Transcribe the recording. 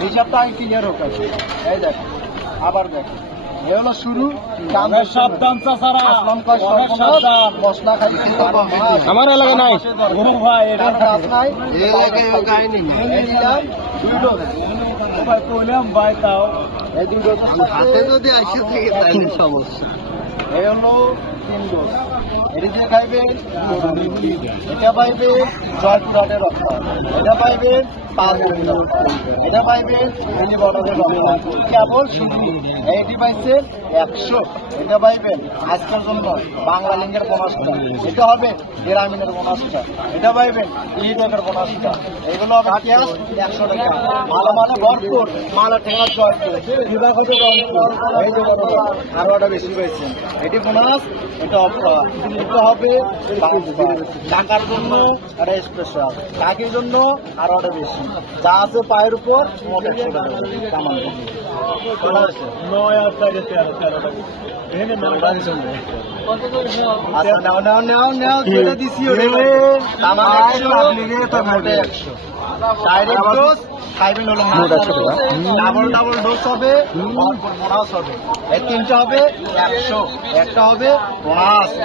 হিসাবটা ক্লিয়ার হোক। এই দেখ আবার দেখ এ হলো শুরু। সাবধান চাচারা, আসলাম কয় সাবধান। মশলা খাই আমার এলাকা নাই। ও ভাই এটা কাজ নাই ভাই কইলাম ভাই তাও এই দুটো হাতে যদি আসে থেকে তাহলে সমস্যা। এই হলো 3 ডোজ। এটি দিয়ে খাইবে, এটা পাইবে জয়পুরের রক্ত, এটা পাইবে 5 দিনের রক্ত, এটা পাইবে বড়দের রক্ত। কেবল শুধু এইটি পাইছে 100, এটা পাইবেন আজকের জন্য বাংলা লিঙ্গের 50টা, এটা হবে গ্রামীণের 50টা, এটা পাইবেন ইউটিউবের 50টা। এগুলো ভাটিয়া 100 টাকা। মালা মানে ভরপুর, মালা ঠেঙার জয়পুর বিভাগ হচ্ছে জয়পুর। এই যে আরো একটা বেশি পাইছেন, এটি 50, এটা অফার, এটা হবে টাকার জন্য একটা স্পেশাল, টাকির জন্য আরো একটা বেশি। যা আছে পায়ের উপর মোট 100 টাকা কামান করবে। নয় আর 13 টাকা এনে নয়টা দিছেন। আচ্ছা নাও নাও নাও নাও যেটা দিছি ওরে আমার 100 আপনি রে তো মোটে 100 ডাইরেক্ট ডোজ খাইবেন হলো মোট 100 টাকা। ডাবল ডোজ হবে, ভরপুর বোনাস হবে। এই তিনটা হবে 100, একটা হবে বোনাস।